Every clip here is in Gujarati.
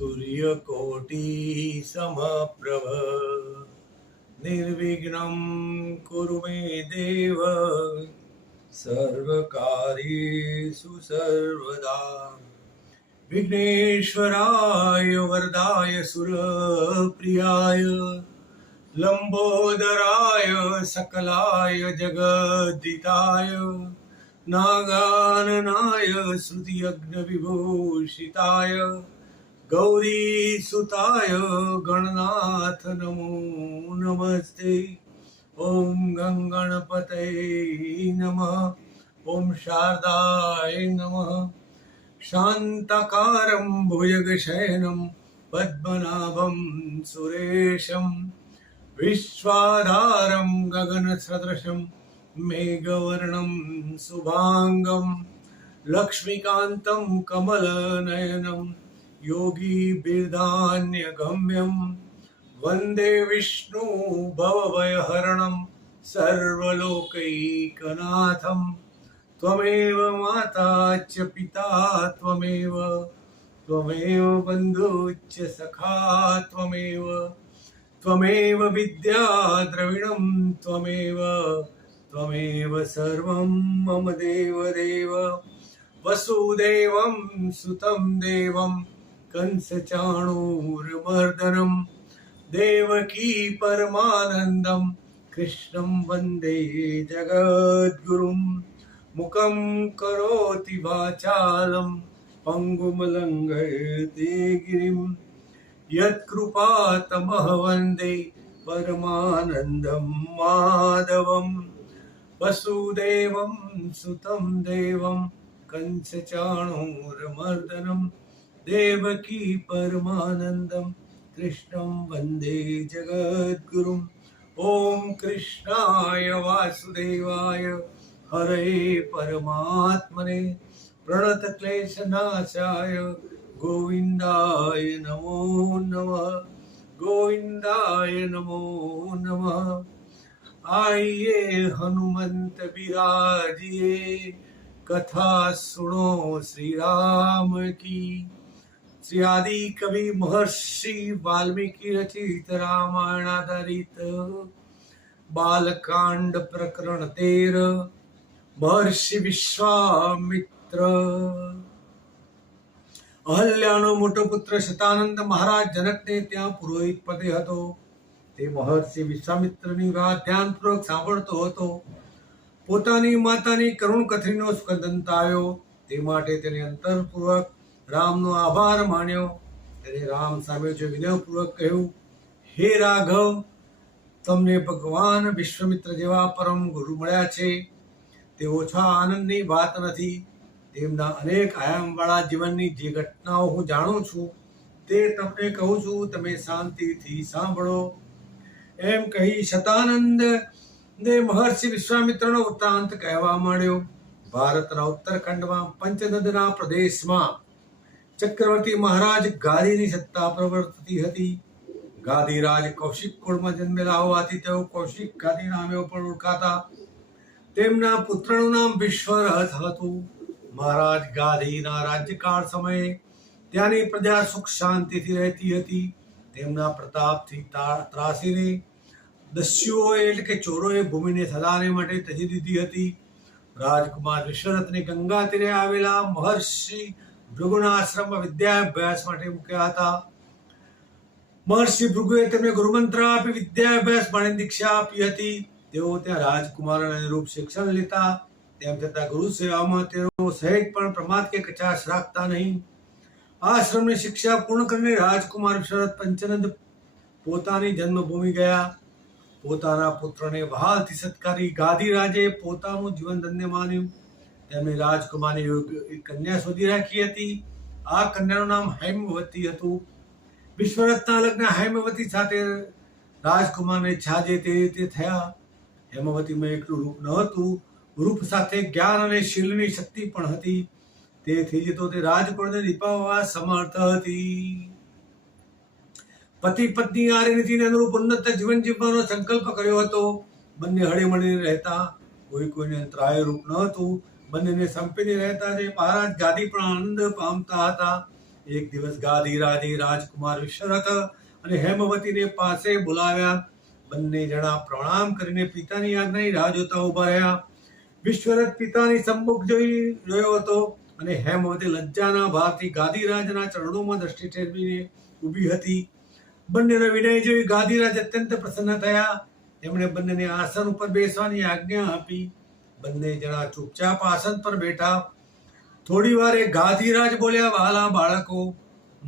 सूर्यकोटि समप्रभ निर्विघ्नं कुरु मे देव सर्वकार्येषु सर्वदा विघ्नेश्वराय वरदाय सुरप्रियाय लंबोदराय सकलाय जगद्दिताय नागाननाय श्रुतियज्ञविभूषिताय गौरीसुताय गणनाथ नमो नमस्ते। ओम गंगणपतये नमः। ओम शारदाय नमः। शांताकारं भुजगशयनं पद्मनाभं सुरेशं विश्वाधारं गगनसदृशं मेघवर्णं शुभांगं लक्ष्मीकान्तं कमलनयनं योगिबिर्धान्यगम्यं वन्दे विष्णु भवभयहरणं सर्वलोकैकनाथं त्वमेव माता च पिता त्वमेव बन्धुश्च सखा त्वमेव विद्या द्रविणं त्वमेव सर्वं मम देवदेव वसुदेवं सुतं देवं कंसचाणूरमर्दनं देवकी परमानन्दं कृष्णं वन्दे जगद्गुरुं मुखं करोति वाचालं पंगुं लङ्घयते गिरिं यत्कृपातमः वन्दे परमानन्दं माधवं वसुदेवं सुतं देवं कंसचाणूरमर्दनं देवकी परमानन्दं कृष्णं वन्दे जगद्गुरुम्। ॐ कृष्णाय वासुदेवाय हरे परमात्मने प्रणतक्लेशनाशाय गोविन्दाय नमो नमः। गोविन्दाय नमो नमः। आइए हनुमंत बिराजिए कथा सुनो श्री राम की। श्री आदि कवि महर्षि वाल्मीकि रचित रामायण आधारित बालकांड प्रकरण 13 महर्षि विश्वामित्र। અહલ્યાનો મોટો પુત્ર શતાનંદ મહારાજ જનકને ત્યાં પુરોહિત પદે હતો. તે મહર્ષિ વિશ્વામિત્રની વાત ધ્યાનપૂર્વક સાંભળતો હતો. પોતાની માતાની કરુણ કથનીનો સુખદ અંત આવ્યો તે માટે તેને અંતરપૂર્વક રામનો આભાર માન્યો. તેને રામ સામે જો વિનયપૂર્વક કહ્યું, હે રાઘવ, તમને ભગવાન વિશ્વામિત્ર જેવા પરમ ગુરુ મળ્યા છે. તે ઓછા આનંદની વાત નથી. તેમના અનેક આયામવાળા જીવનની જે ઘટનાઓ હું જાણું છું તે તમને કહું છું, તમે શાંતિથી સાંભળો. એમ કહી શતાનંદ ને મહર્ષિ વિશ્વામિત્રનો વૃત્તાંત કહેવા માંડ્યો. ભારતના ઉત્તરખંડમાં પંચનદના પ્રદેશમાં ચક્રવર્તી મહારાજ ગાદીની સત્તા પ્રવર્તતી હતી. ગાદીરાજ કૌશિક કુળમાં જન્મેલા હોવાથી તેઓ કૌશિક ગાદી નામે પણ ઓળખાતા. તેમના પુત્રનું નામ વિશ્વરથ હતું. મહારાજ ગાદીના રાજ્યકાળ સમયે ત્યાંની પ્રજા સુખ શાંતિથી રહેતી હતી. તેમના પ્રતાપથી ત્રાસીને દસ્યુઓએ એટલે કે ચોરોએ ભૂમિને સદાને માટે ત્યજી દીધી હતી. રાજકુમાર વિશ્વરથને ગંગા તીરે આવેલા મહર્ષિ ભૃગુના આશ્રમમાં વિદ્યાભ્યાસ માટે મૂક્યા હતા. મહર્ષિ ભૃગુએ તેમને ગુરુમંત્ર આપી વિદ્યાભ્યાસ માટે દીક્ષા આપી હતી. તેઓ ત્યાં રાજકુમારોને અનુરૂપ શિક્ષણ લેતા. તેમ છતાં ગુરુ સેવામાં તેઓ સહેજ પણ પ્રમાદ કે કચાશ રાખતા નહીં. આશ્રમની શિક્ષા પૂર્ણ કરીને રાજકુમાર વિશ્વરથ પંચનદ પોતાની જન્મભૂમિ ગયા. પોતાના પુત્રને વહાલથી સત્કારી ગાદીરાજે પોતાનું જીવન ધન્ય માન્યું. તેમણે રાજકુમારની યોગ્ય કન્યા શોધી રાખી હતી. આ કન્યાનું નામ હૈમવતી હતું. વિશ્વરથના લગ્ન હૈમવતી સાથે રાજકુમારને છાજે તે રીતે થયા. હેમવતીમાં એકલું રૂપ ન હતું, રૂપ સાથે જ્ઞાન અને શીલની શક્તિ પણ હતી. તેથી જ તો તે રાજકુળને દીપાવવા સમર્થ હતી. પતિ પત્ની આ રીતિને અનુરૂપ ઉન્નત જીવન જીવવાનો સંકલ્પ કર્યો હતો. બંને હળીમળીને રહેતા, કોઈ કોઈને અંતરાય રૂપ ન હતું. બંનેને સંપીને રહેતા તે મહારાજ ગાદી પણ આનંદ પામતા હતા. એક દિવસ ગાદીરાજે રાજકુમાર વિશ્વરથ અને હેમવતીને પાસે બોલાવ્યા. બંને જણા પ્રણામ કરીને પિતાની આજ્ઞાની રાહ જોતા ઉભા રહ્યા. વિશ્વરથ પિતાની સમ્મુખ જોઈ રહ્યો હતો અને હેમવતી લજ્જાના ભારથી ગાદીરાજના ચરણોમાં દ્રષ્ટિ ઠેરવીને ઊભી હતી. બંનેનો વિનય જોઈ ગાદીરાજ અત્યંત પ્રસન્ન થયા. તેમણે બંનેને આસન ઉપર બેસવાની આજ્ઞા આપી. બંને જણા ચૂપચાપ આસન પર બેઠા. થોડી વારે ગાદીરાજ બોલ્યા, વહાલા બાળકો,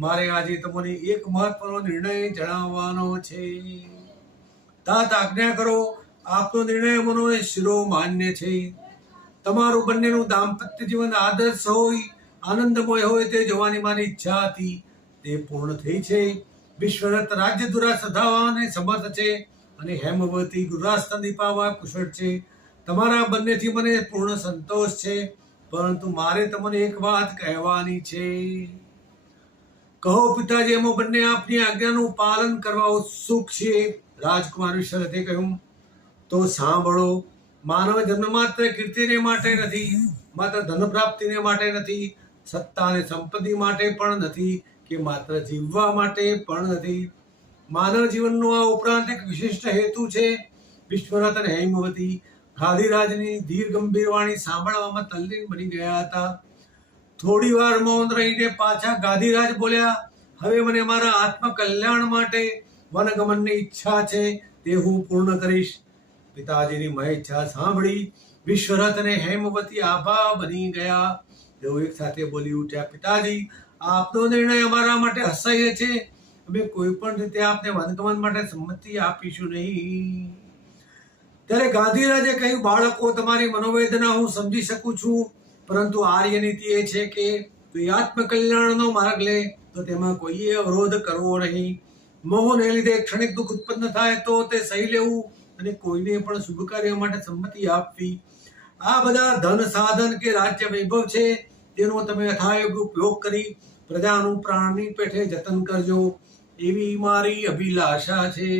મારે આજે તમને એક મહત્વનો નિર્ણય જણાવવાનો છે. તાત આજ્ઞા કરો. આપનો નિર્ણય મનોને શિરોમાન્ય છે. તમારું બંનેનું દાંપત્ય જીવન આદર્શ હોય, આનંદમય હોય તે જોવાની મારી ઈચ્છા હતી, તે પૂર્ણ થઈ છે. વિશ્વરથ રાજ્ય દુરા સધાવવાને સમર્થ છે અને હેમવતી ગુરાસ્ત નિપાવવા કુશળ છે. તમારા બંનેથી મને પૂર્ણ સંતોષ છે, પરંતુ મારે તમને એક વાત કહેવાની છે. કહો પિતાજી, અમે બંને આપની આજ્ઞાનું પાલન કરવા ઉત્સુક છીએ. રાજકુમાર વિશ્વરથે કહ્યું, તો સાંભળો. માનવ જન્મ માત્ર કીર્તિને માટે નથી, માત્ર ધન પ્રાપ્તિને માટે નથી, સત્તા અને સંપત્તિ માટે પણ નથી, કે માત્ર જીવવા માટે પણ નથી. માનવ જીવનનો આ ઉપરાંત એક વિશિષ્ટ હેતુ છે. વિશ્વરથ અને હેમવતી ગાદીરાજની ધીર ગંભીર વાણી સાંભળવામાં તલ્લીન બની ગયા હતા. થોડી વાર મૌન રહીને પાછા ગાદીરાજ બોલ્યા, હવે મને મારા આત્મકલ્યાણ માટે વનગમનની ઈચ્છા છે, તે હું પૂર્ણ કરીશ. પિતાજીની મહેચ્છા સાંભળી વિશ્વરથ અને હેમવતી આભા બની ગયા. તેઓ એક સાથે બોલી ઉઠ્યા, પિતાજી, આપનો નિર્ણય અમારા માટે અસહ્ય છે. અમે કોઈ પણ રીતે આપને વનગમન માટે સંમતિ આપીશું નહીં. ત્યારે ગાંધીરાજે કહ્યું, બાળકો, તમારી મનોવેદના હું સમજી શકું છું, પરંતુ આર્ય નીતિ એ છે કે કોઈ આત્મકલ્યાણનો માર્ગ લે તો તેમાં કોઈએ અવરોધ કરવો નહીં. મોહને લીધે ક્ષણિક દુઃખ ઉત્પન્ન થાય તો તે સહી લેવું અને કોઈને પણ શુભ કાર્ય માટે સંમતિ આપવી. આ બધા ધન સાધન કે રાજ્ય વૈભવ છે, તેનો તમે યથાયોગ્ય ઉપયોગ કરી પ્રજાનું પ્રાણની પેઠે જતન કરજો, એવી મારી અભિલાષા છે.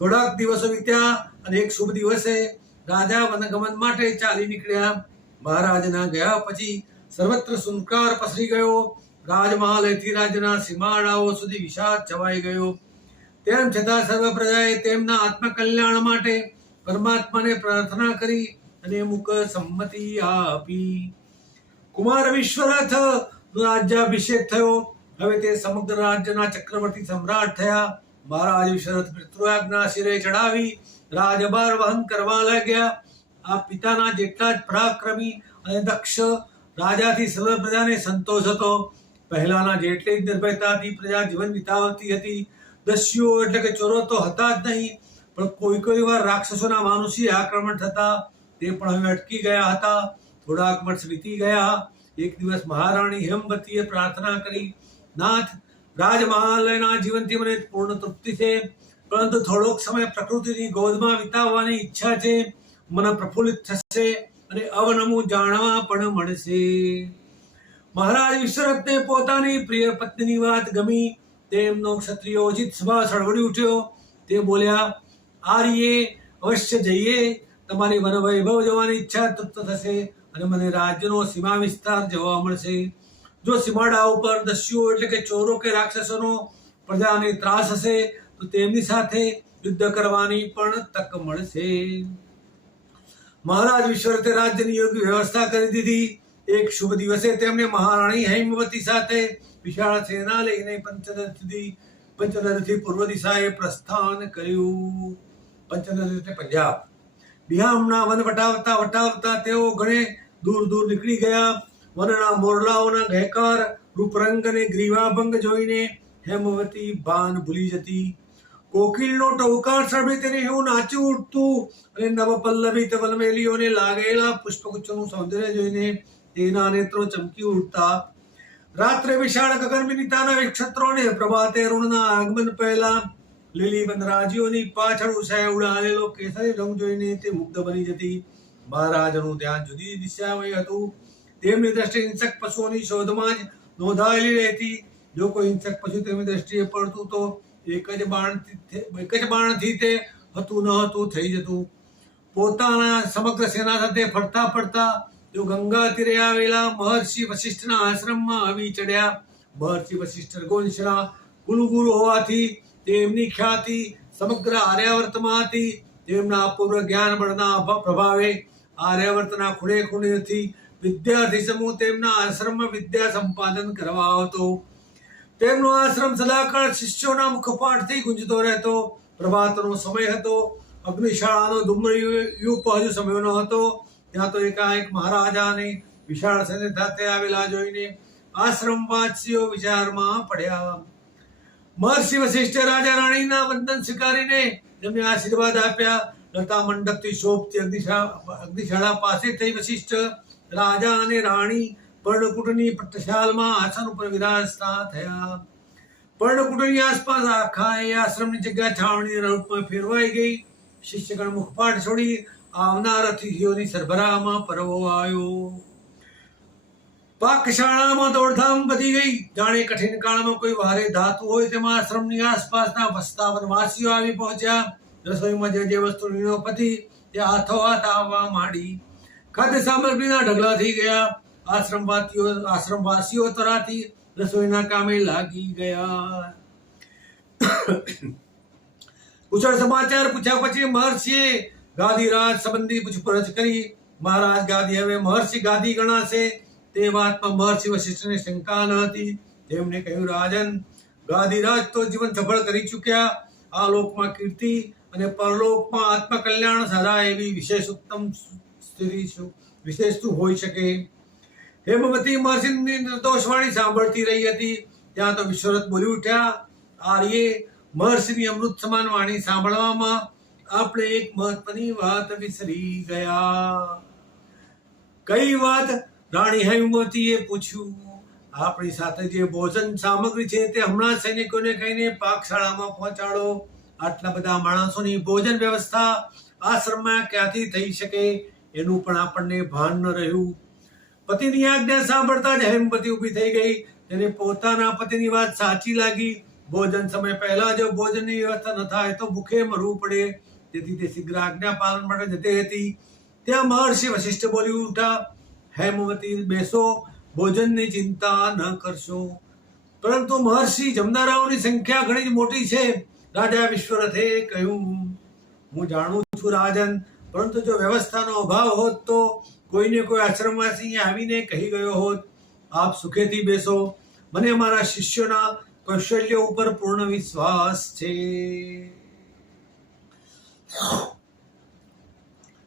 થોડાક દિવસો વીત્યા અને એક શુભ દિવસે રાજા વનગમન માટે ચાલી નીકળ્યા. મહારાજના ગયા પછી સર્વત્ર સુનકાર પસરી ગયો. રાજમહાલયથી રાજ્યના સીમાડાઓ સુધી વિષાદ છવાઈ ગયો. તેમ છતાં સર્વ પ્રજાએ તેમના આત્મકલ્યાણ માટે પરમાત્માને પ્રાર્થના કરી અને મુખ સંમતિ આપી. કુમાર વિશ્વરથ રાજ્યાભિષેક થયો. હવે તે સમગ્ર રાજ્યના ચક્રવર્તી સમ્રાટ થયા. મહારાજ વિશ્વરથ પિતૃઆજ્ઞા શિરે ચડાવી રાજભાર વહન કરવા લાગ્યા. આ પિતાના જેટલા જ પરાક્રમી અને દક્ષ રાજાથી સર્વ પ્રજાને સંતોષ હતો. પહેલાના જેટલી જ નિર્ભયતાથી પ્રજા જીવન વિતાવતી હતી. દસ્યુઓ એટલે કે ચોરો તો હતા જ નહીં, પણ કોઈ વાર રાક્ષસોના માનુષી આક્રમણ થતા તે પણ હવે અટકી ગયા હતા. થોડાક વર્ષ વીતી ગયા. એક દિવસ મહારાણી હેમવતીએ પ્રાર્થના કરી, નાથ, રાજમહાલયના જીવનથી મને પૂર્ણ તૃપ્તિ છે, પરંતુ થોડોક સમય પ્રકૃતિની ગોદમાં વિતાવવાની ઈચ્છા છે. મને પ્રફુલ્લિત થશે અને અવનવું જાણવા પણ મળશે. મહારાજ વિશ્વરથને પોતાની પ્રિય પત્નીની વાત ગમી. તેમનો ક્ષત્રિયોચિત સ્વભાવ સળવળી ઉઠ્યો. તે બોલ્યા, આર્યે, અવશ્ય જઈએ. તમારી વન વૈભવ જોવાની ઈચ્છા તૃપ્ત થશે અને મને રાજ્યનો સીમા વિસ્તાર જોવા મળશે. જો સીમાડા ઉપર દસ્યુઓ એટલે કે ચોરો કે રાક્ષસોનો પ્રજાને ત્રાસ હશે તો તેમની સાથે યુદ્ધ કરવાની પણ તક મળશે. મહારાજ વિશ્વરથે રાજ્યની યોગ્ય વ્યવસ્થા કરી દીધી. એક શુભ દિવસે તેમણે મહારાણી હેમવતી સાથે વિશાળ સેના લઈને પંચનદથી પૂર્વ દિશાએ પ્રસ્થાન કર્યું. પંચનદ એટલે પંજાબ. બિહામના વન વટાવતા તેઓ ઘણે દૂર નીકળી ગયા. વનના મોરલાઓના ઘેકાર, રૂપરંગ અને ગ્રીવાભંગ જોઈને હેમવતી ભાન ભૂલી જતી. કોકિલનો ટહુકાર સાંભળી તેને એવું નાચી ઉઠતું અને નવપલ્લવિત વનમેલીઓને લાગેલા પુષ્પગુચ્છોનું સૌંદર્ય જોઈને તેના નેત્રો ચમકી ઉઠતા. રાત્રે વિશાળ ગગન વિનીતાના નક્ષત્રોને પ્રભાતે અરુણના આગમન પહેલા લીલી વનરાજીઓની પાછળ ઉછાય ઉડાડેલો કેસરી રંગ જોઈને તે મુગ્ધ બની જતી. મહારાજનું ધ્યાન જુદી દિશામાં હતું. તેમની દ્રષ્ટિ હિંસક પશુઓની શોધમાં જ નોંધાયેલી રહેતી. જો કોઈ હિંસક પશુ તેમની દ્રષ્ટિએ પડતું તો એક જ બાણથી તે હતું ન હતું થઈ જતું. પોતાના સમગ્ર સેના સાથે ફરતા જો ગંગા તીરે આવેલા મહર્ષિ વશિષ્ઠના આશ્રમમાં આવી ચડ્યા. મહર્ષિ વશિષ્ઠ રઘુવંશના કુલગુરુ હોવાથી તેમની ખ્યાતિ સમગ્ર આર્યાવર્તમાં હતી. તેમના અપૂર્વ જ્ઞાન બળના પ્રભાવે આર્યાવર્તના ખૂણે ખૂણેથી વિદ્યાર્થી સમૂહ તેમના આશ્રમમાં વિદ્યા સંપાદન કરવા આવતો. તેમનો આશ્રમ સદાકાળ શિષ્યોના મુખપાઠથી ગુંજતો રહેતો. પ્રભાતનો સમય હતો. અગ્નિશાળાનો ધૂમ્રયુપ હજુ સમય ન હતો. ત્યાં તો એકાએક મહારાજાને વિશાળ સૈન્ય સાથે આવેલા જોઈને આશ્રમવાસીઓ વિચારમાં પડ્યા. મહર્ષિ વશિષ્ઠ રાજા રાણીના વંદન સ્વીકારીને તેમને આશીર્વાદ આપ્યા. લતા મંડપથી શોભતી અગ્નિશાળા પાસે થઈ વશિષ્ઠ રાજા અને રાણી પર્ણકુટની પટ્ટશાલમાં આસન ઉપર વિરાજતા થયા. પર્ણકુટની આસપાસ આખા એ આશ્રમની જગ્યા છાવણીના રૂપમાં ફેરવાઈ ગઈ. શિષ્યગણ મુખપાઠ છોડી આવનાર અતિથિઓની સરભરામાં પરવો આવ્યો. પાકશાળામાં દોડધામ વધી ગઈ. જાણે કઠિન કાળમાં કોઈ ભારે ધાતુ હોય તેમાં આશ્રમની આસપાસના વસતા વનવાસીઓ આવી પહોંચ્યા. રસોઈમાં જે વસ્તુની પતી તે હાથોહાથ આવવા માંડી. ખાદ્ય સામગ્રીના ઢગલા થઈ ગયા. આશ્રમવાસીઓ તરાથી રસોઈના કામે લાગી ગયા. કુશળ સમાચાર પૂછ્યા પછી મહર્ષિએ ગાદીરાજ સંબંધી પૂછપરછ કરી. મહારાજ ગાદી હવે મહર્ષિ ગાદી ગણાશે તે વાતમાં મહર્ષિ વશિષ્ઠને શંકા ન હતી. તેમણે કહ્યું, રાજન, ગાદીરાજ તો જીવન સફળ કરી ચૂક્યા. આ લોકમાં કીર્તિ અને પરલોકમાં આત્મકલ્યાણ સારા એવી વિશેષ ઉત્તમ વિશેષ શું હોઈ શકે? હેમવતી મહર્ષિની નિર્દોષવાણી સાંભળતી રહી હતી. ત્યાં તો વિશ્વરથ બોલી ઉઠ્યા, આર્યે મહર્ષિની અમૃત સમાન વાણી સાંભળવામાં આપણે એક મહત્વની વાત વિસરી ગયા. કઈ વાત? રાણી હેમવતીએ પૂછ્યું. આપણી સાથે જે ભોજન સામગ્રી છે તે હમણાં સૈનિકોને કહીને પાકશાળામાં પહોંચાડો. આટલા બધા માણસોની ભોજન વ્યવસ્થા આશ્રમમાં ક્યાંથી થઈ શકે એનું પણ આપણને ભાન ન રહ્યું. પતિની આજ્ઞા સાંભળતા જ હેમવતી ઊભી થઈ ગઈ. તેને પોતાના પતિની વાત સાચી લાગી. ભોજન સમય પહેલા જો ભોજનની વ્યવસ્થા ન થાય તો ભૂખે મરવું પડે. તેથી તે શીઘ્ર આજ્ઞા પાલન માટે જતી હતી. ત્યાં મહર્ષિ વશિષ્ઠ બોલી ઉઠા, હેમવતી, બેસો, ભોજનની ચિંતા ન કરશો. પરંતુ મહર્ષિ, જમનારાઓની સંખ્યા ઘણી જ મોટી છે. રાજા વિશ્વરથે કહ્યું, હું જાણું છું રાજન, પરંતુ જો વ્યવસ્થાનો અભાવ હોત તો કોઈને કોઈ આશ્રમવાસી આવીને કહી ગયો હોત, આપ સુખેથી બેસો, મને મારા શિષ્યોના કૌશલ્ય ઉપર પૂર્ણ વિશ્વાસ છે.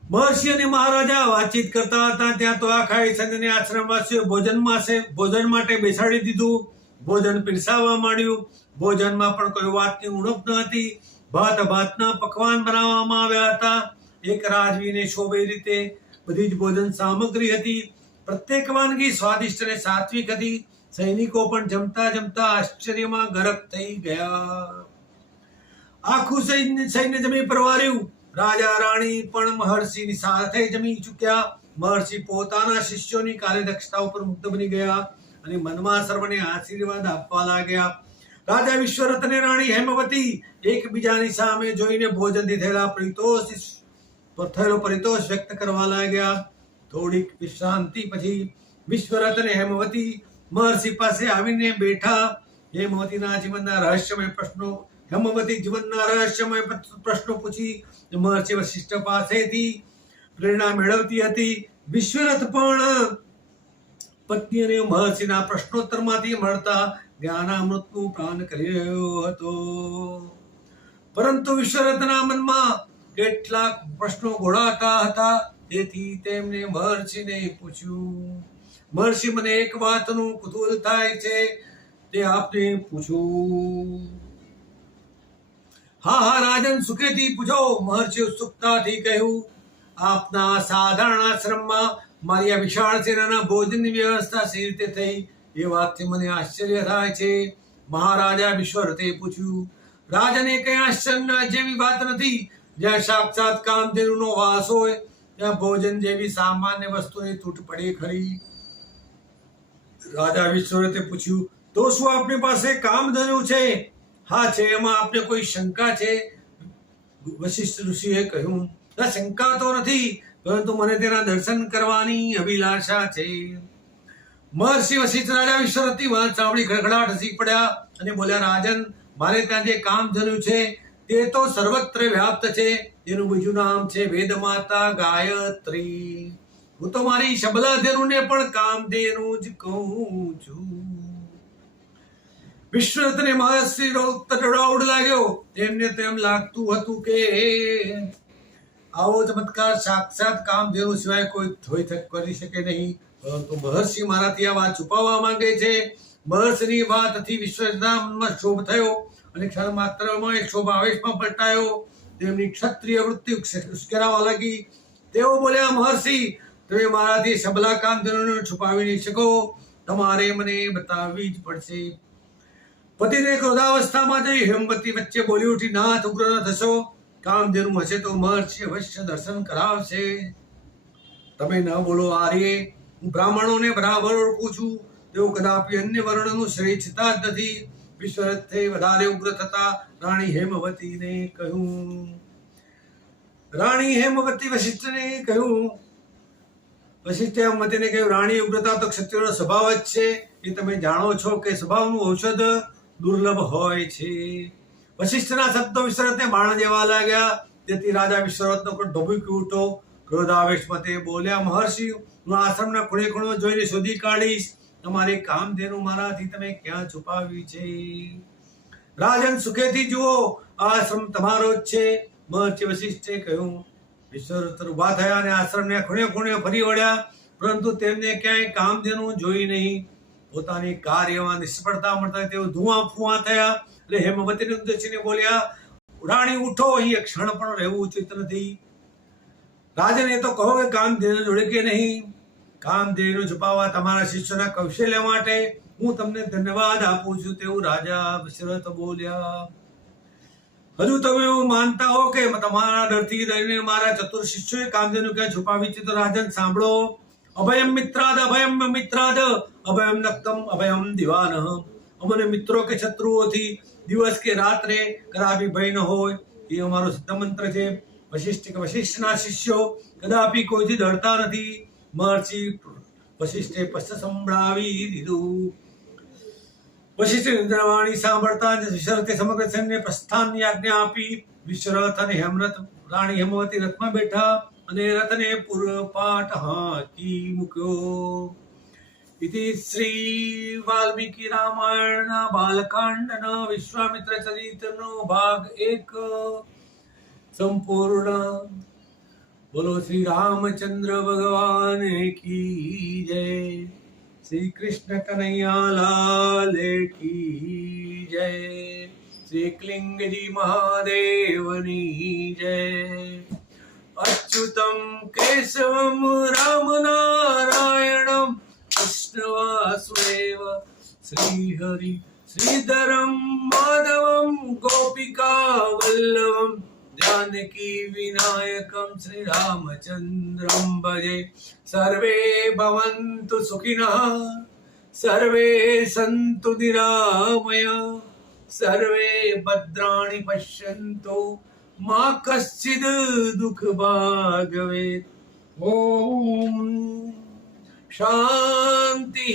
મહર્ષિ અને મહારાજા વાતચીત કરતા હતા. ત્યાં તો આખા સૈન્યને આશ્રમવાસીઓ ભોજન માટે બેસાડી દીધું. ભોજન પીરસાવા માંડ્યું. ભોજનમાં પણ કોઈ વાતની ઉણપ ન હતી. ભાતના પકવાન બનાવવામાં આવ્યા હતા. એક રાજવીને શોભે રીતે બધી જ ભોજન સામગ્રી હતી. પ્રત્યેક વાનગી સ્વાદિષ્ટ અને સાત્વિક હતી. સૈનિકો પણ જમતા જમતા આશ્ચર્યમાં ગરક થઈ ગયા. આખું સૈન્ય જમી પરવાર્યું. રાજા રાણી પણ મહર્ષિની સાથે જમી ચૂક્યા. મહર્ષિ પોતાના શિષ્યોની કાર્યદક્ષતા ઉપર મુગ્ધ બની ગયા અને મનમાં સર્વને આશીર્વાદ આપવા લાગ્યા. રાજા વિશ્વરથ અને રાણી હેમવતી એકબીજાની સામે જોઈને ભોજનથી થયેલો પરિતોષ વ્યક્ત કરવા લાગ્યા. થોડીક વિશ્રાંતિ પછી વિશ્વરથ અને હેમવતી મહર્ષિ પાસે આવીને બેઠા. હેમવતી જીવનના રહસ્યમય પ્રશ્નો પૂછી મહર્ષિ વશિષ્ઠ પાસેથી પ્રેરણા મેળવતી હતી. વિશ્વરથ પણ પત્ની અને મહર્ષિના પ્રશ્નોત્તરમાંથી મળતા જ્ઞાનામૃતનું પાન કરી રહ્યો હતો. પરંતુ વિશ્વરથના મનમાં કેટલાક પ્રશ્નો ઘોળાતા હતા. તેથી તેમણે મહર્ષિને પૂછ્યું, મહર્ષિ, મને એક વાતનું કુતૂહલ થાય છે, તે આપને પૂછું? હા રાજન, સુખેથી પૂછો. મહર્ષિ ઉત્સુકતાથી કહ્યું, આપના સાધારણ આશ્રમમાં મારી આ વિશાળ સેનાના ભોજનની વ્યવસ્થા સી રીતે થઈ એ વાતથી મને આશ્ચર્ય થાય છે. મહારાજા વિશ્વરથે પૂછ્યું, રાજને કઈ આશ્ચર્ય જેવી વાત નથી. જ્યાં સાક્ષાત કામધેનુનો વાસ હોય ત્યાં ભોજન જેવી સામાન્ય વસ્તુની તૂટ પડે ખરી? રાજા વિશ્વરથે પૂછ્યું, તો શું આપની પાસે કામધેનુ છે? હા છે. એમાં આપને કોઈ શંકા છે? વશિષ્ઠ ઋષિએ કહ્યું, શંકા તો નથી, પરંતુ મને તેના દર્શન કરવાની અભિલાષા છે. મહર્ષિ વશિષ્ઠ રાજા વિશ્વરથની વાત સાંભળી ખડખડાટ હસી પડ્યા અને બોલ્યા, રાજન, મારે ત્યાં જે કામધેનુ છે તે તો સર્વત્ર વ્યાપ્ત છે. તેનું બીજું નામ છે વેદમાતા ગાયત્રી. હું તો મારી શબલાધેનુને પણ કામધેનુ જ કહું છું. વિશ્વરથને મહર્ષિ તડોડ લાગ્યો. તેમને તેમ લાગતું હતું કે આવો ચમત્કાર સાક્ષાત કામધેનુ સિવાય કોઈ કરી શકે નહીં. પરંતુ મહર્ષિ મારાથી આ વાત છુપાવવા માંગે છે. મહર્ષિની વાતથી વિશ્વના મનમાં ક્ષોભ થયો અને ક્ષણ માત્રમાં એક ક્ષોભ આવેશમાં પલટાયો. તેમની ક્ષત્રિય વૃત્તિ ઉશ્કેરાવા લાગી. તેઓ બોલ્યા, મહર્ષિ, તમે મારાથી સબલા કામધેનુને છુપાવી નહીં શકો. તમારે મને બતાવવી જ પડશે. પતિને ક્રોધાવસ્થામાં જઈ હેમવતી વચ્ચે બોલી ઉઠી, નાથ, ઉગ્ર ન થશો. કામધેનુ હશે તો મહર્ષિ અવશ્ય દર્શન કરાવશે. તમે ન બોલો આર્ય. હું બ્રાહ્મણોને બરાબર ઓળખું છું. તેઓ કદાપી અન્ય વર્ણનું શ્રેય ઈચ્છતા જ નથી. વિશ્વરથે વધારે ઉગ્ર થતા રાણી હેમવતીને કહ્યું. વશિષ્ઠે હેમવતીને કહ્યું, રાણી, ઉગ્રતા તો ક્ષત્રિયનો સ્વભાવ જ છે. એ તમે જાણો છો કે સ્વભાવનું ઔષધ દુર્લભ હોય છે. વશિષ્ઠના શબ્દો વિશ્વરથને બાણ જેવા લાગ્યા. તેથી રાજા વિશ્વરથનો ક્રોધ ભભૂકી ઉઠ્યો. ક્રોધાવેશમાં તે બોલ્યા, મહર્ષિ, હું આશ્રમના ખૂણે ખૂણો જોઈને શોધી કાઢીશ. તમારી કામધેનુ મારાથી તમે ક્યાં છુપાવી છે? રાજન, સુખેથી જુઓ, આશ્રમ તમારો જ છે. મહર્ષિ વશિષ્ઠે કહ્યું. વિશ્વરથ ઉભા થયા અને આશ્રમને ખૂણે ખૂણે ફરી વળ્યા, પરંતુ તેમને ક્યાંય કામધેનુ જોઈ નહીં. પોતાની કાર્યમાં નિષ્ફળતા મળતા તેઓ ધુઆ ફુઆ થયા એટલે હેમવતીને ઉદ્દેશીને બોલ્યા, રાણી, ઉઠો, અહીં એક ક્ષણ પણ રહેવું ઉચિત નથી. રાજન, એ તો કહો કે કામધેનુ જોડે કે નહીં? કામધેનુ છુપાવવા તમારા શિષ્યોના કૌશલ્ય માટે હું તમને ધન્યવાદ આપું છું. તેવું રાજા વિશ્વરથ બોલ્યા. હજુ તમે એવું માનતા હો કે તમારા ડરથી રહીને મારા ચતુર શિષ્યોએ કામધેનુ ક્યાં છુપાવી છે? તો રાજન, સાંભળો. અભયમ મિત્રાદ, અભયમ નક્તમ, અભયમ દિવાનઃ. અમને મિત્રો કે શત્રુઓથી દિવસ કે રાત્રે કદાપી ભય ન હોય, એ અમારો સિદ્ધ મંત્ર છે. વશિષ્ઠના શિષ્યો કદાપી કોઈથી ડરતા નથી. મહર્ષિ વશિષ્ઠે સ્પષ્ટ સંભળાવી દીધું. વશિષ્ઠ નિદ્રાવાણી સાંભળતા જ વિશ્વરથે સમગ્ર સૈન્યને પ્રસ્થાનની આજ્ઞા આપી. વિશ્વરથ અને રાણી હેમવતી રથમાં બેઠા અને રથને પૂર્વપાટ હાંકી મૂક્યો. ઇતિ શ્રી વાલ્મીકી રામાયણના બાલકાંડના વિશ્વામિત્ર ચરિત્રનો ભાગ 1 સંપૂર્ણ. બોલો શ્રી રામચંદ્ર ભગવાન કી જય. શ્રી કૃષ્ણ કનૈયા લાલ કી જય. શ્રી ક્લિંગજી મહાદેવની જય. અચ્યુતમ કેશવમ રામ નારાયણમ કૃષ્ણ વાસુદેવ શ્રી હરિ શ્રીધરમ માધવમ ગોપિકા વલ્લભમ जानकी विनायकम श्री रामचंद्रम भजे. सर्वे भवन्तु सुखिनः, सर्वे सन्तु निरामया, सर्वे भद्राणि पश्यन्तु, मा कश्चिद् दुःख भाग् भवेत्. ओम शांति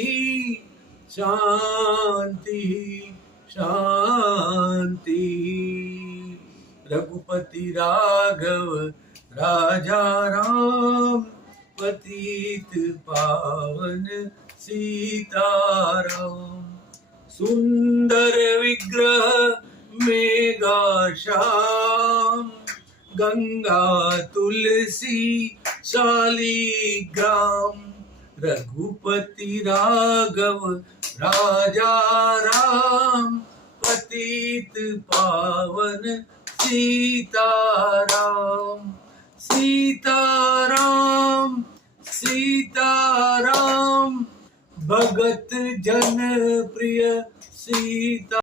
शांति शांति. रघुपति राघव राजा राम, पतित पावन सीताराम. सुंदर विग्रह मेघा श्याम, गंगा तुलसी शालिग्राम. रघुपति राघव राजा राम, पतित पावन सीताराम. सीताराम सीताराम, भगत जन प्रिय सीता.